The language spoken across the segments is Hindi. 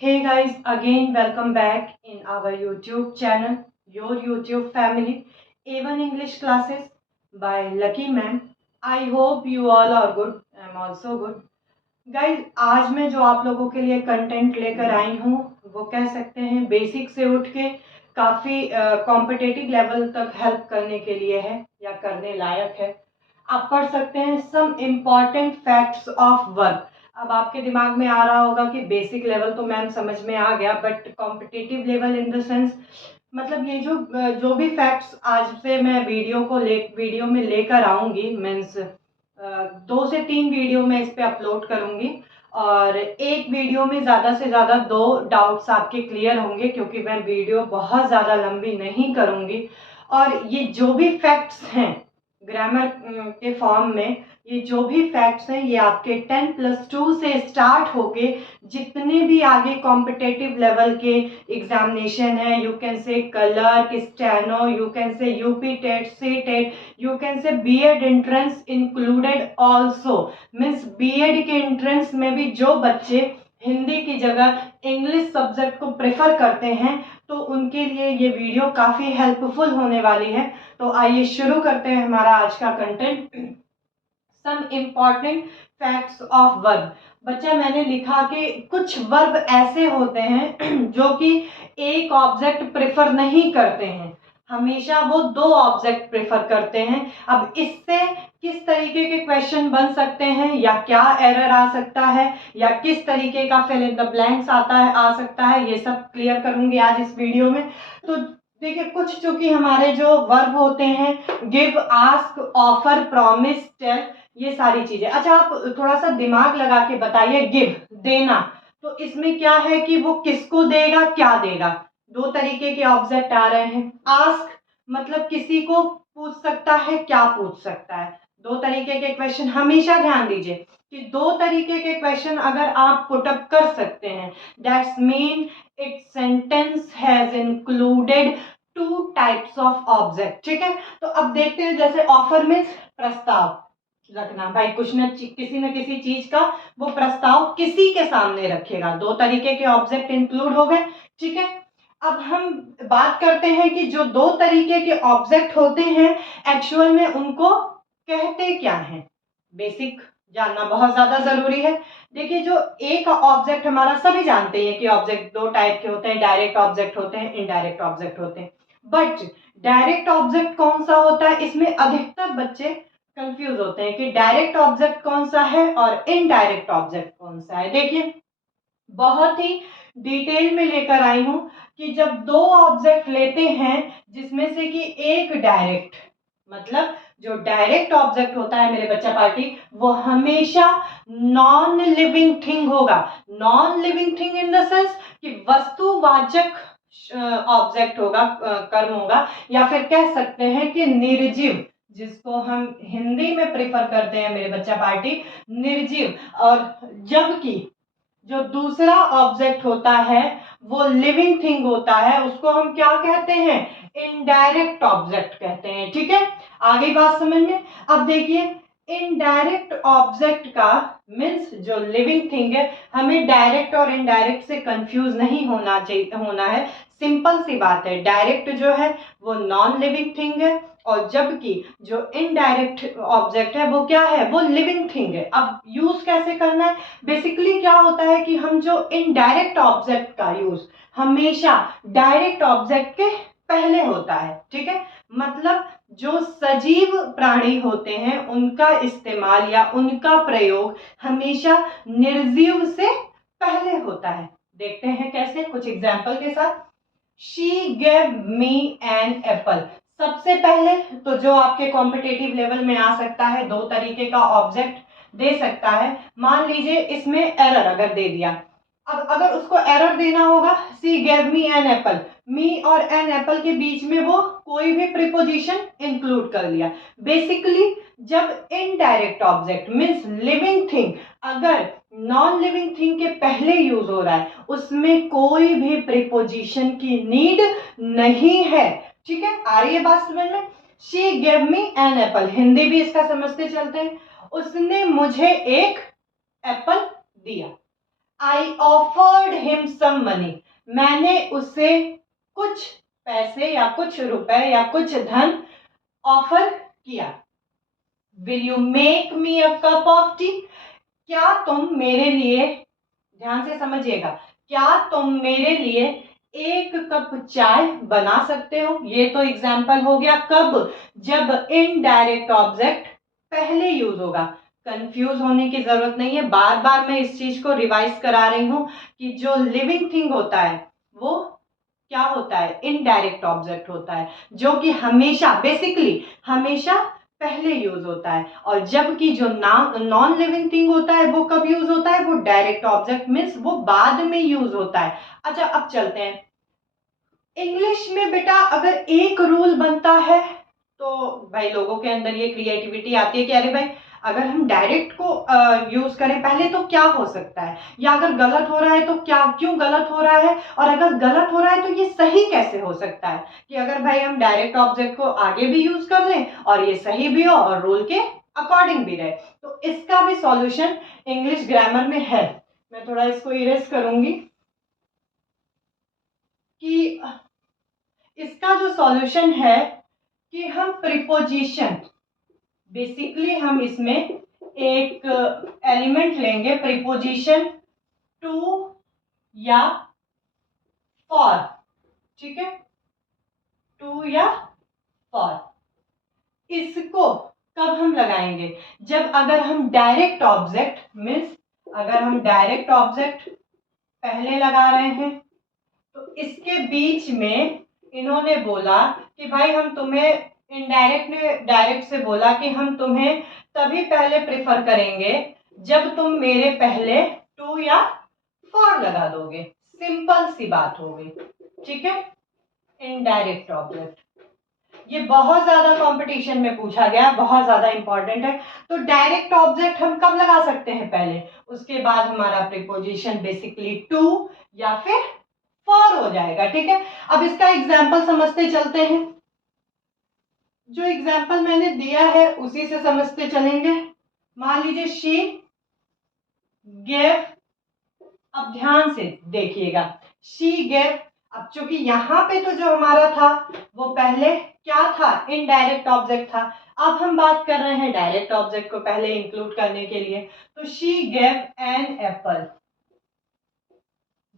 Hey guys, again welcome back in our YouTube channel, your YouTube family, A1 English classes by Lucky Ma'am. I hope you all are good. I'm also good. Guys आज मैं जो आप लोगों के लिए कंटेंट लेकर आई हूँ वो कह सकते हैं बेसिक से उठ के काफ़ी कॉम्पिटिटिव लेवल तक हेल्प करने के लिए है या करने लायक है। आप पढ़ सकते हैं some important facts of work. अब आपके दिमाग में आ रहा होगा कि बेसिक लेवल तो मैम समझ में आ गया, but competitive level in the sense मतलब ये जो भी फैक्ट्स आज से मैं वीडियो में लेकर आऊँगी, मीन्स 2 से 3 वीडियो में इस पे अपलोड करूँगी और एक वीडियो में ज़्यादा से ज़्यादा 2 डाउट्स आपके क्लियर होंगे, क्योंकि मैं वीडियो बहुत ज़्यादा लंबी नहीं करूँगी। और ये जो भी फैक्ट्स हैं ग्रामर के फॉर्म में, ये जो भी फैक्ट्स हैं ये आपके 10+2 से स्टार्ट होके जितने भी आगे कॉम्पिटेटिव लेवल के एग्जामिनेशन है, you can say clerk, steno, you can say UP TET, C TET, you can say BEd entrance included also. Means BEd के एंट्रेंस में भी जो बच्चे हिंदी की जगह इंग्लिश सब्जेक्ट को प्रेफर करते हैं तो उनके लिए ये वीडियो काफ़ी हेल्पफुल होने वाली है। तो आइए शुरू करते हैं हमारा आज का content. Some important facts of verb. बच्चा मैंने लिखा कि कुछ वर्ब ऐसे होते हैं जो कि एक ऑब्जेक्ट प्रेफर नहीं करते हैं, हमेशा वो 2 ऑब्जेक्ट प्रेफर करते हैं। अब इससे किस तरीके के क्वेश्चन बन सकते हैं या क्या एरर आ सकता है या किस तरीके का फिल इन द ब्लैंक्स आ सकता है, ये सब क्लियर करूंगी आज इस वीडियो में। तो देखिए, कुछ चूंकि हमारे जो वर्ब होते हैं give, ask, offer, promise, tell, ये सारी चीजें। अच्छा, आप थोड़ा सा दिमाग लगा के बताइए। गिव देना, तो इसमें क्या है कि वो किसको देगा, क्या देगा। 2 तरीके के ऑब्जेक्ट आ रहे हैं। आस्क मतलब किसी को पूछ सकता है, क्या पूछ सकता है। 2 तरीके के क्वेश्चन, हमेशा ध्यान दीजिए कि 2 तरीके के क्वेश्चन अगर आप पुट अप कर सकते हैं, that's mean it sentence has included 2 types of object. ठीक है, तो अब देखते हैं। जैसे ऑफर में प्रस्ताव रखना, भाई किसी न किसी चीज का वो प्रस्ताव किसी के सामने रखेगा। 2 तरीके के ऑब्जेक्ट इंक्लूड हो गए। ठीक है, अब हम बात करते हैं कि जो 2 तरीके के ऑब्जेक्ट होते हैं एक्चुअल में उनको कहते क्या हैं। बेसिक जानना बहुत ज्यादा जरूरी है। देखिए, जो एक ऑब्जेक्ट हमारा सभी जानते हैं कि ऑब्जेक्ट 2 टाइप के होते हैं, डायरेक्ट ऑब्जेक्ट होते हैं, इनडायरेक्ट ऑब्जेक्ट होते हैं। बट डायरेक्ट ऑब्जेक्ट कौन सा होता है, इसमें अधिकतर बच्चे कंफ्यूज होते हैं कि डायरेक्ट ऑब्जेक्ट कौन सा है और इनडायरेक्ट ऑब्जेक्ट कौन सा है। देखिए, बहुत ही डिटेल में लेकर आई हूं कि जब 2 ऑब्जेक्ट लेते हैं जिसमें से कि एक डायरेक्ट, मतलब जो डायरेक्ट ऑब्जेक्ट होता है मेरे बच्चा पार्टी, वो हमेशा नॉन लिविंग थिंग होगा। Non living thing in the sense कि वस्तुवाचक ऑब्जेक्ट होगा, कर्म होगा, या फिर कह सकते हैं कि निर्जीव, जिसको हम हिंदी में प्रेफर करते हैं मेरे बच्चा पार्टी, निर्जीव। और जबकि जो दूसरा ऑब्जेक्ट होता है वो लिविंग थिंग होता है, उसको हम क्या कहते हैं, इनडायरेक्ट ऑब्जेक्ट कहते हैं। ठीक है, आगे बात समझ में। अब देखिए, इनडायरेक्ट ऑब्जेक्ट का मीन्स जो लिविंग थिंग है, हमें डायरेक्ट और इनडायरेक्ट से कंफ्यूज नहीं होना है। सिंपल सी बात है, डायरेक्ट जो है वो नॉन लिविंग थिंग है और जबकि जो इनडायरेक्ट ऑब्जेक्ट है वो क्या है, वो लिविंग थिंग है। अब यूज कैसे करना है, बेसिकली क्या होता है कि हम जो इनडायरेक्ट ऑब्जेक्ट का यूज हमेशा डायरेक्ट ऑब्जेक्ट के पहले होता है। ठीक है, मतलब जो सजीव प्राणी होते हैं उनका इस्तेमाल या उनका प्रयोग हमेशा निर्जीव से पहले होता है। देखते हैं कैसे, कुछ एग्जाम्पल के साथ। She gave me an apple. सबसे पहले तो जो आपके कॉम्पिटेटिव लेवल में आ सकता है, 2 तरीके का ऑब्जेक्ट दे सकता है। मान लीजिए इसमें एरर अगर दे दिया, अब अगर उसको एरर देना होगा, she gave me an apple, me और एन एप्पल के बीच में वो कोई भी प्रीपोजिशन इंक्लूड कर लिया। बेसिकली जब indirect object means living thing अगर नॉन लिविंग थिंग के पहले यूज हो रहा है, उसमें कोई भी प्रीपोजिशन की नीड नहीं है। ठीक है, आ रही है बात समझ में। She gave me an apple, Hindi भी इसका समझते चलते हैं, उसने मुझे एक एप्पल दिया। I offered him some money, मैंने उससे कुछ पैसे या कुछ रुपए या कुछ धन ऑफर किया। Will you make me a cup of T, क्या तुम मेरे लिए, ध्यान से समझिएगा, क्या तुम मेरे लिए एक कप चाय बना सकते हो। ये तो एग्जाम्पल हो गया कब, जब इनडायरेक्ट ऑब्जेक्ट पहले यूज होगा। कंफ्यूज होने की जरूरत नहीं है, बार बार मैं इस चीज को रिवाइज करा रही हूं कि जो लिविंग थिंग होता है वो क्या होता है, इनडायरेक्ट ऑब्जेक्ट होता है, जो कि हमेशा बेसिकली हमेशा पहले यूज होता है। और जबकि जो नॉन लिविंग थिंग होता है वो कब यूज होता है, वो डायरेक्ट ऑब्जेक्ट मीन्स वो बाद में यूज होता है। अच्छा अब चलते हैं इंग्लिश में। बेटा अगर एक रूल बनता है तो भाई लोगों के अंदर ये क्रिएटिविटी आती है कि अरे भाई अगर हम डायरेक्ट को यूज करें पहले तो क्या हो सकता है, या अगर गलत हो रहा है तो क्या, क्यों गलत हो रहा है, और अगर गलत हो रहा है तो ये सही कैसे हो सकता है, कि अगर भाई हम डायरेक्ट ऑब्जेक्ट को आगे भी यूज कर लें और ये सही भी हो और रूल के अकॉर्डिंग भी रहे। तो इसका भी सॉल्यूशन इंग्लिश ग्रामर में है। मैं थोड़ा इसको इरेज करूंगी कि इसका जो सॉल्यूशन है कि हम प्रीपोजिशन, बेसिकली हम इसमें एक एलिमेंट लेंगे प्रीपोजिशन टू या फॉर, ठीक है, टू या फॉर। इसको कब हम लगाएंगे, जब अगर हम डायरेक्ट ऑब्जेक्ट मीन्स अगर हम डायरेक्ट ऑब्जेक्ट पहले लगा रहे हैं तो इसके बीच में इन्होंने बोला कि भाई हम तुम्हें, इनडायरेक्ट ने डायरेक्ट से बोला कि हम तुम्हें तभी पहले प्रेफर करेंगे जब तुम मेरे पहले टू या फॉर लगा दोगे। सिंपल सी बात हो गई, ठीक है। इनडायरेक्ट ऑब्जेक्ट ये बहुत ज्यादा कंपटीशन में पूछा गया, बहुत ज्यादा इंपॉर्टेंट है। तो डायरेक्ट ऑब्जेक्ट हम कब लगा सकते हैं, पहले, उसके बाद हमारा प्रीपोजिशन बेसिकली टू या फिर फॉर हो जाएगा, ठीक है। अब इसका एग्जाम्पल समझते चलते हैं, जो एग्जाम्पल मैंने दिया है उसी से समझते चलेंगे। मान लीजिए शी गेव, अब ध्यान से देखिएगा, शी गेव। अब चूंकि यहाँ पे तो जो हमारा था वो पहले क्या था, इनडायरेक्ट ऑब्जेक्ट था। अब हम बात कर रहे हैं डायरेक्ट ऑब्जेक्ट को पहले इंक्लूड करने के लिए। तो she gave an apple,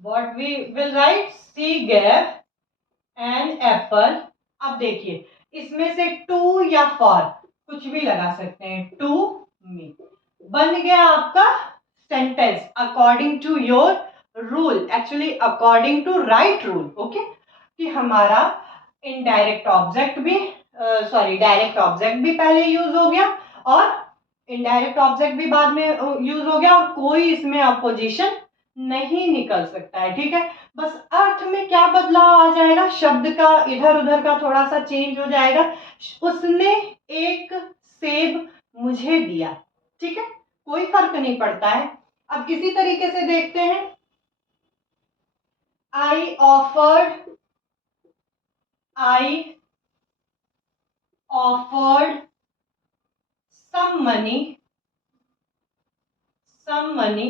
what we will write, she gave an apple. अब देखिए इसमें से टू या फॉर कुछ भी लगा सकते हैं, टू मी, बन गया आपका sentence according to your rule, actually according to right rule, okay, कि हमारा इनडायरेक्ट ऑब्जेक्ट भी डायरेक्ट ऑब्जेक्ट भी पहले यूज हो गया और इनडायरेक्ट ऑब्जेक्ट भी बाद में यूज हो गया, और कोई इसमें अपोजिशन नहीं निकल सकता है, ठीक है। बस अर्थ में क्या बदलाव आ जाएगा, शब्द का इधर उधर का थोड़ा सा चेंज हो जाएगा। उसने एक सेब मुझे दिया, ठीक है, कोई फर्क नहीं पड़ता है। अब इसी तरीके से देखते हैं, I offered some money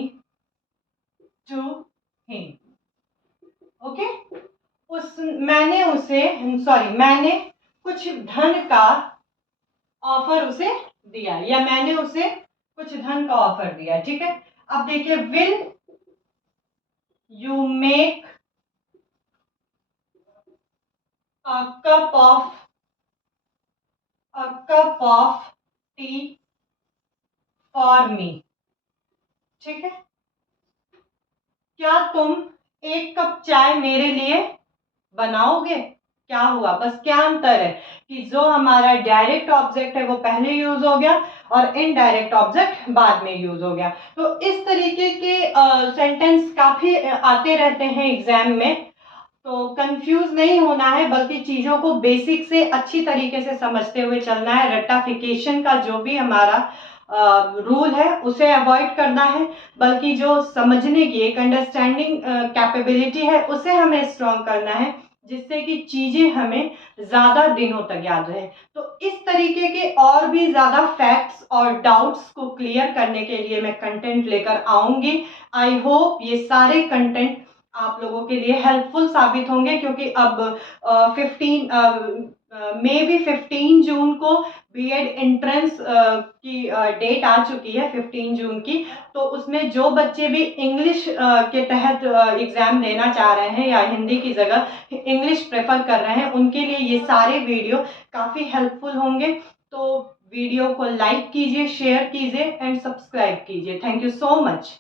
to him, okay. मैंने कुछ धन का ऑफर उसे दिया, या मैंने उसे कुछ धन का ऑफर दिया, ठीक है। अब देखिए, will you make a cup of T for me, ठीक है। क्या तुम एक कप चाय मेरे लिए बनाओगे। क्या हुआ, बस क्या अंतर है कि जो हमारा डायरेक्ट ऑब्जेक्ट है वो पहले यूज हो गया और इनडायरेक्ट ऑब्जेक्ट बाद में यूज हो गया। तो इस तरीके के सेंटेंस काफी आते रहते हैं एग्जाम में, तो कंफ्यूज नहीं होना है, बल्कि चीजों को बेसिक से अच्छी तरीके से समझते हुए चलना है। रट्टाफिकेशन का जो भी हमारा रूल है उसे अवॉइड करना है, बल्कि जो समझने की एक अंडरस्टैंडिंग कैपेबिलिटी है उसे हमें स्ट्रॉन्ग करना है। जिससे कि चीज़ें हमें ज़्यादा दिनों तक याद रहे। तो इस तरीके के और भी ज़्यादा फैक्ट्स और डाउट्स को क्लियर करने के लिए मैं कंटेंट लेकर आऊँगी। आई होप ये सारे कंटेंट आप लोगों के लिए हेल्पफुल साबित होंगे, क्योंकि अब 15 जून को बीएड एंट्रेंस की डेट आ चुकी है 15 जून की। तो उसमें जो बच्चे भी इंग्लिश के तहत एग्ज़ाम देना चाह रहे हैं या हिंदी की जगह इंग्लिश प्रेफर कर रहे हैं, उनके लिए ये सारे वीडियो काफ़ी हेल्पफुल होंगे। तो वीडियो को लाइक कीजिए, शेयर कीजिए एंड सब्सक्राइब कीजिए। Thank you so much.